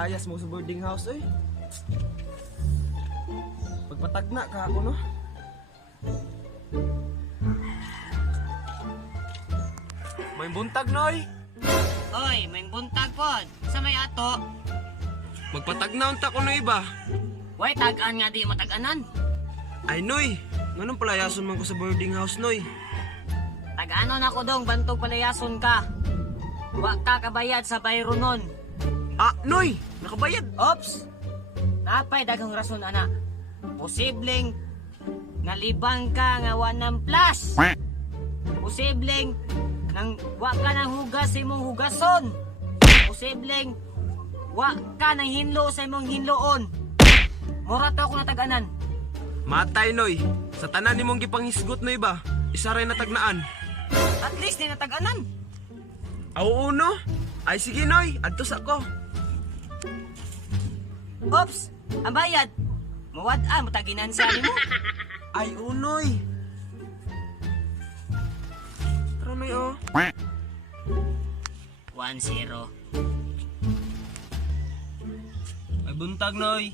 malayas mo sa boarding house oy. Pagpatagna ka ako no. May buntag noy. Oy, may buntag pod. Sa may ato. Magpatagna unta ko noy ba? Way tag-an nga di matag-anan. Ay noy, nganong palayason man ko sa boarding house noy? Tag-ano na ko dong bantog palayason ka. Wa ka kabayad sa bayro nun. Ah, noy, nakabayad. Ops! Napay daghang rason ana. Posibleng nalibang ka nga wa ng plus. Posibleng nang wa ka ng hugas sa imong hugason. Posibleng wa ka ng hinlo sa imong hinloon. Mura to ako natag-anan. Matay noy, sa tanan nimong gipanghisgot noy ba? Isa ray natagnaan. At least di natag-anan. Aw uno. Ay sige noy, adtos ako. Ops! Ang bayad! Mawad-an, mataginan sa mo. Ay unoy. Tara noy oh. 1-0. Ay buntag noy.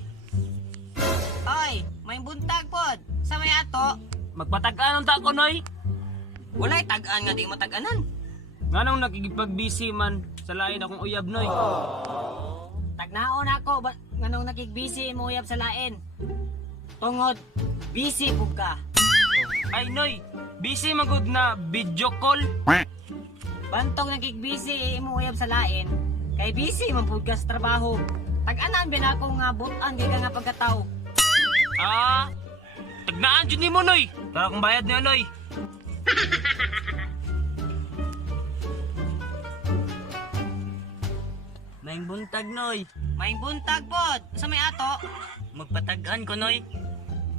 Oy, may buntag pod. Sa may ato, Magpatag-anon ta ko, Noy. walay tag-an nga di mo tag-anan. Nganong nakikipag-busy man sa lain akong uyab, Noy. Tagnaon ako, nganong nakigbisi mo uyab sa lain. Tungod, busy pug ka. Ay, Noy, busy magud na video call. Bantog nakigbisi mo uyab sa lain, kay busy man pud ka sa trabaho. Tag-anan bin ako nga butan kay ka nga pagkatao. Ah, tagnaan dyan ni mo, Noy. Para kung bayad niya, Noy. May buntag, Noy. May buntag pod. Sa may ato, Magpatag-an ko, Noy.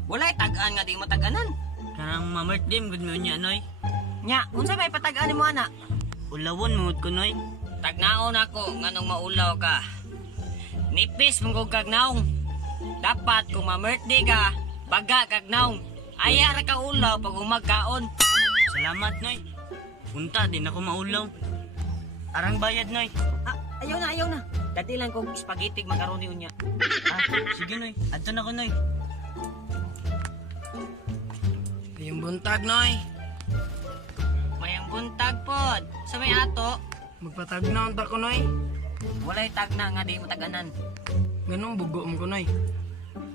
walay tag-an nga di mo tag-anan. Karang mamertdim gud mo niya, Noy. Nya, unsa may patag-an mo ana? Ulawon mo ko, Noy. Tagnaon ako nganong maulaw ka. Nipis mong kog kagnaong. Dapat kung ma-birthday ka, baga kagnaong. Aya ra ka ulaw pag umagkaon. Salamat, Noy. Punta din ako maulaw. Arang bayad, Noy. Ah, ayaw na, ayaw na. Dati lang kong spaghetti macaroni unya. Ah, sige, Noy. Adto na ko, Noy. Yung buntag noy. Mayang buntag pod. Sa may ato, Magpatagna unta ko noy. walay tagna nga di mo tag-anan. Ganong bugo mo ko noy.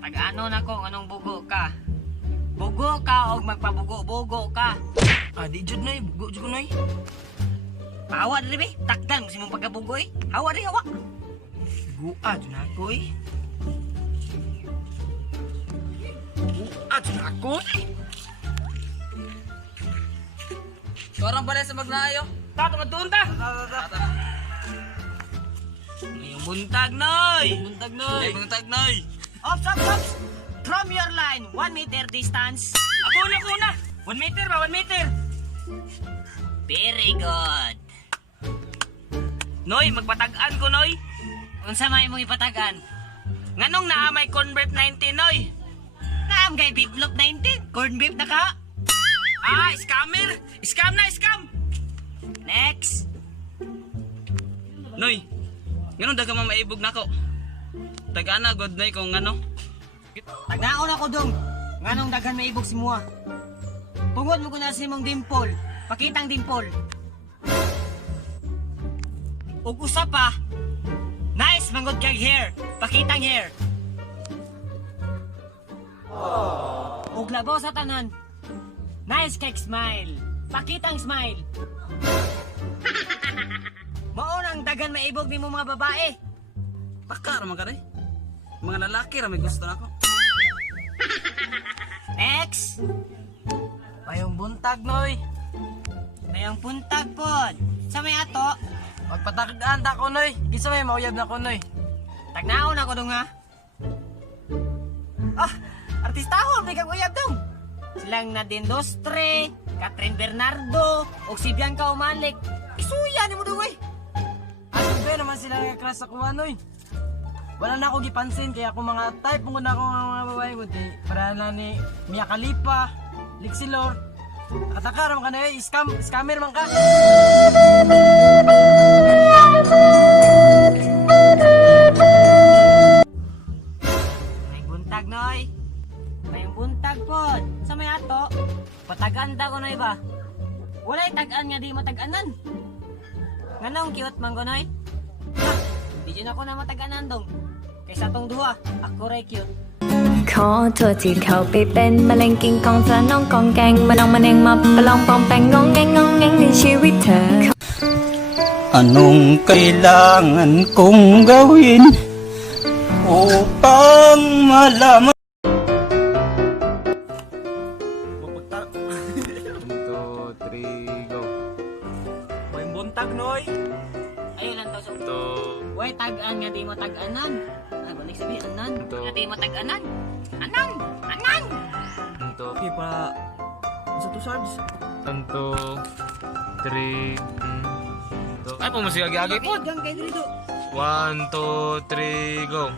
Tag-ano na ko nganong bugo ka. Bugo ka og magpabugo-bugo ka. Ah, di jud noy, bugo jud ko noy. Pahawa diri be, takdan mo si mong pagkabugo eh. Hawa ri hawa. Buga jud na ako eh. Buga jud na ako eh. Torang pala sa magnaayo. Tato nga doon ta! Mayang buntag, Noy! Buntag, Noy. Buntag, Noy. Ops, ops, ops! From your line, 1 meter distance. Ako na. 1 meter ba? 1 meter. Very good. Noy, magpatag-an ko, Noy. Unsa may mong ipatagan? Nganong naamay convert 19, Noy? Naam kay Biplop 19. Corn beef na ka. Ah, scammer! Scam na, scam! Next. Noy, nganong daga mamaibog na ko? Tagana, god, Noy, kung ano. Tagnaon ako dong. Nganong daghan maibog si Mua. Tungod mo ko na si mong dimple. Pakitang dimple. Ug usa pa. Nice mangod kag hair. Pakitang hair. Ug labaw sa tanan. Nice kag smile. Pakitang smile. Mao nang daghan maibog nimo mga babae. Baka raman ka rin. Mga lalaki raman gusto na ko. Next. Mayong buntag noy. Mayang puntag pod. Sa may ato, Magpatagdaan ta ko noy. Kisa may mauyab na ko noy. tagnaon ako dong ha. Ah, artistahon, may kag uyab dong. Silang Nadine Lustre, Catherine Bernardo, o si Bianca Umalik. Isuya ni mo dong eh. Ano ba naman sila nagkras sa kuha noy? Wala na ako gipansin kaya ako mga type mo na ako mga babae ko di. Para na ni Mia Khalifa, Lixilor. Nakataka naman ka na eh, scammer man ka. Kanta ko noy ba? Walay tag-an nga di mo tag-anan. Nganong cute man ko noy? Di dyan ako na matag-anan dong. Kaysa tong duha, ako ray cute. ขอโทษที่เขาไปเป็นมะเร็งกินของเธอน้องกองแกงมาน้องมาเน่งมาประลองปองแปงงงแงงในชีวิตเธอ Anong kailangan kong gawin upang malaman? May buntag, Noy. Ayun lang to so. To. Way tag-an nga di mo tag-anan. Ay, balik sabi anan. Ito. Nga di mo tag-anan. Anan! Anan! To. Okay, para sa to Sarge. Tanto. 3. Ay, pumusik agi-agi po. Gang kay dito. 1, 2, 3, go.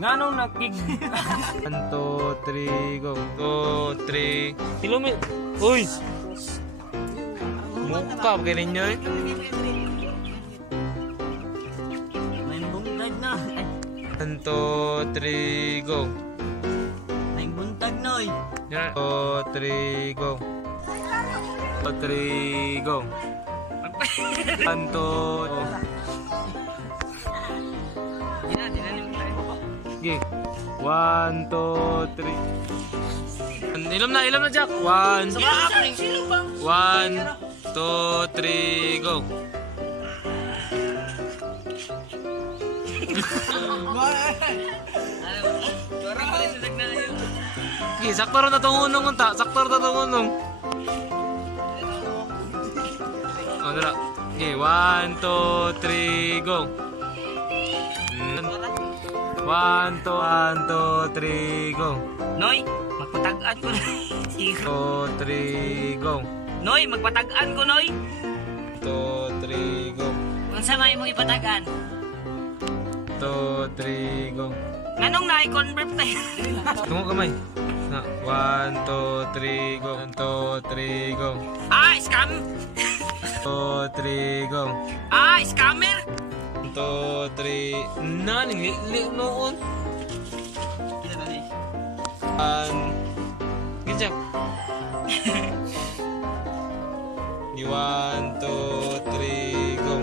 Nganong nakig 1, 2, 3, go. 2, 3. Kilomit. Uy! Mukha, ganyan nyo eh. May buntag na. 1, 2, 3, go. May buntag noy. 1, 2, 3, go. 2, 3, go. 1, 2, Sige. 1, 2, 3. Ilom na, Jack. 1, 2, 3, go. Sige, sakto rin na itong unong unta. Sakto rin na itong unong. O, dala. Sige, 1, 2, 3, go. 1, 2, 3, go. Noy, magpatag-an ko na. 2, 3, go. Noy, magpatag-an ko noy. 2, 3, go. Kung sa may mong ipatagan. 2, 3, go. Nganong na-convert tayo? Tungo kamay. 1, 2, 3, go. 1, 2, 3, go. Ah, scam! 2, 3, go. Ah, scammer! 1, 2, 3. Naning li noon. 1. Gijak. 1, 2, 3, go.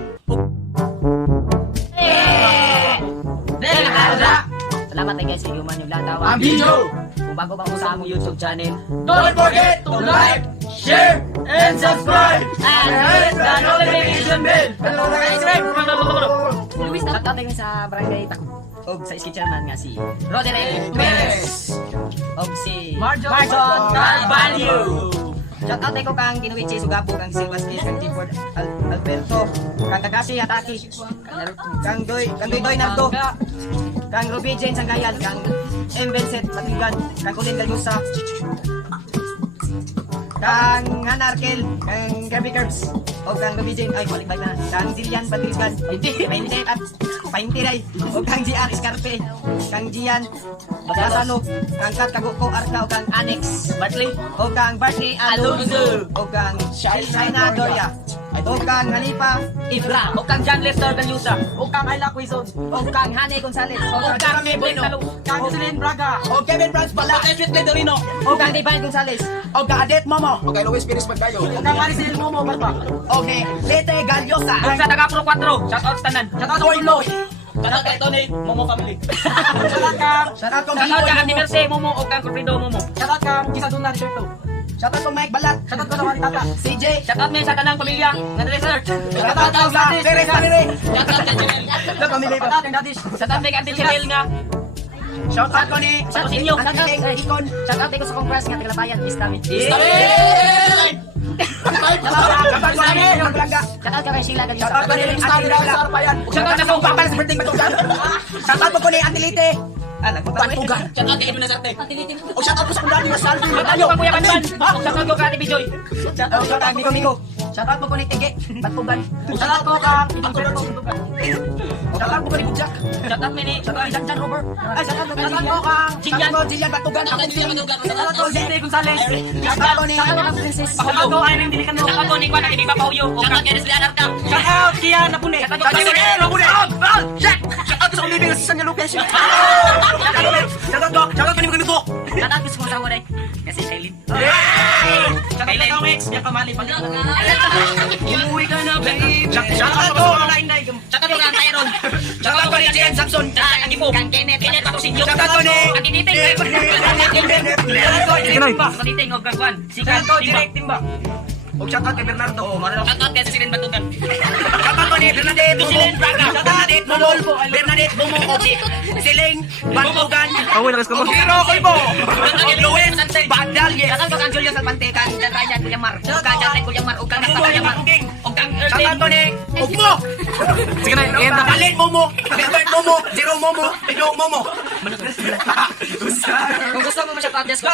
Salamat tayo guys sa inyong yung latawa. Ang video! Kung bago pa mo sa among YouTube channel, Don't forget to like, share, and subscribe! and hit the notification bell! Luis, tatay ko sa barangay Takbo. Og sa ski chairman nga si Roderick Perez. Og si Marjon Carvalho. Shout out ko kang Ginuichi Sugabo, kang Silvasquez, kang Gifford Alberto, kang Kakashi Ataki, kang Doy Nardo, kang Ruby Jane Sangayan, kang M. Vincent Matingan, kang Colin Galusa, kang Hannah Arkel, kang Kirby Curbs, o kang Ruby Jane, ay balik na, kang Jillian Patilgan, Painte at Paintiray, o kang GR Escarpe, kang Gian Basano, kang Kat Kaguko Arca, o kang Annex Bartley, o kang Bartley Alonso, o kang Shaina Doria, o kang Halifa Ibra, o kang John Lester Galusa, o kang Ayla Quizon, o kang Hane Gonzalez, o kang Rami Bueno, kang Jocelyn Braga, O Kevin Franz Bala, Edwin Ledorino, o kang Divine Gonzalez, o kang Adet Momo, Okay, Luis Piris Magdayo. o kang Maricel Momo Barba, Okay, Lete Galyosa. kang sa taga Pro 4, shout out tanan. Shoutout Boy Loy, Kanal kay Tony, Momo Family. shoutout kang Shout out kang Andy Merce Momo o kang Corrido Momo. shoutout kang Gisa Dunar Shirto, Shoutout kong Mike Balat. shoutout ko naman Tata, CJ. Shout out sa tanang pamilya ng research. shoutout kang Sadis, Perez Family. na pamilya pa, kang Dadis, Shout out kay Auntie Cheryl nga. Shoutout ko ni Shout out sa inyo. Ikon. Shout out ko sa Congress nga Tilabayan, Istami. Shoutout ko ni yung Blangga. Shout out kay Sheila Galusa. Shoutout ko ni Ate Laura. Shoutout na kong papal sa birthday Batugan. Shoutout ko ni Antilite. Batugan. Shoutout kay Edwin Nazarte. O shoutout ko sa kong dami na salve. Shout out ko Kuya Banban. Shout out ko kay Ate Bijoy. Shoutout kay Miko. Shoutout ko ni Tige. Batugan. shoutout ko kang Alberto, Shoutout ko ni Bujak. Shout out ni Jan Robert. ay shoutout ko kang Jillian. Jillian Batugan. shoutout ko Jente Gonzales, Shoutout ko ni Princess, Shout out ko ay nang dilikan mo. Shout out ko ni Kuya kay Biba Pauyo. Shout out kay Nestle Arca. shoutout Kian Napune, Shout out ko kay Shoutout ko sa umibig sa Sanya Lupes. Shoutout ko ni Mugimiko. Shout out ko sa mga kasi Kailin. shoutout Kailin. kang sumali pag Umuwi ka na, babe. Shoutout ko mga inday. Shoutout ko kang Tyron. Shoutout ko ni Jen Samson. Ang imo. Kang Kenneth. Kenneth Patusinyo. Shoutout ko ni... Ang tiniting. Ang tiniting of Gagwan. Sikat. Shoutout direct timba. O shoutout kay Bernardo. Shoutout kay Silin Batugan. Shoutout ko ni Bernadette Momo. Bernadette Momo. Bernadette Momo. O si Siling Bantugan. O si Rokoy po. Luis Bagdal. Yes. Shoutout ko kang Julio Salpante. Kang Jan Ryan Kuya Mar. Kang Jan Kuya Mar. Kang Nasa Kuya Mar. O kang Shoutout ko ni Ugmo. Sige na, Alin Momo. Gilbert Momo. Zero Momo. Pino Momo. Kung gusto mo ma-shoutout, just go.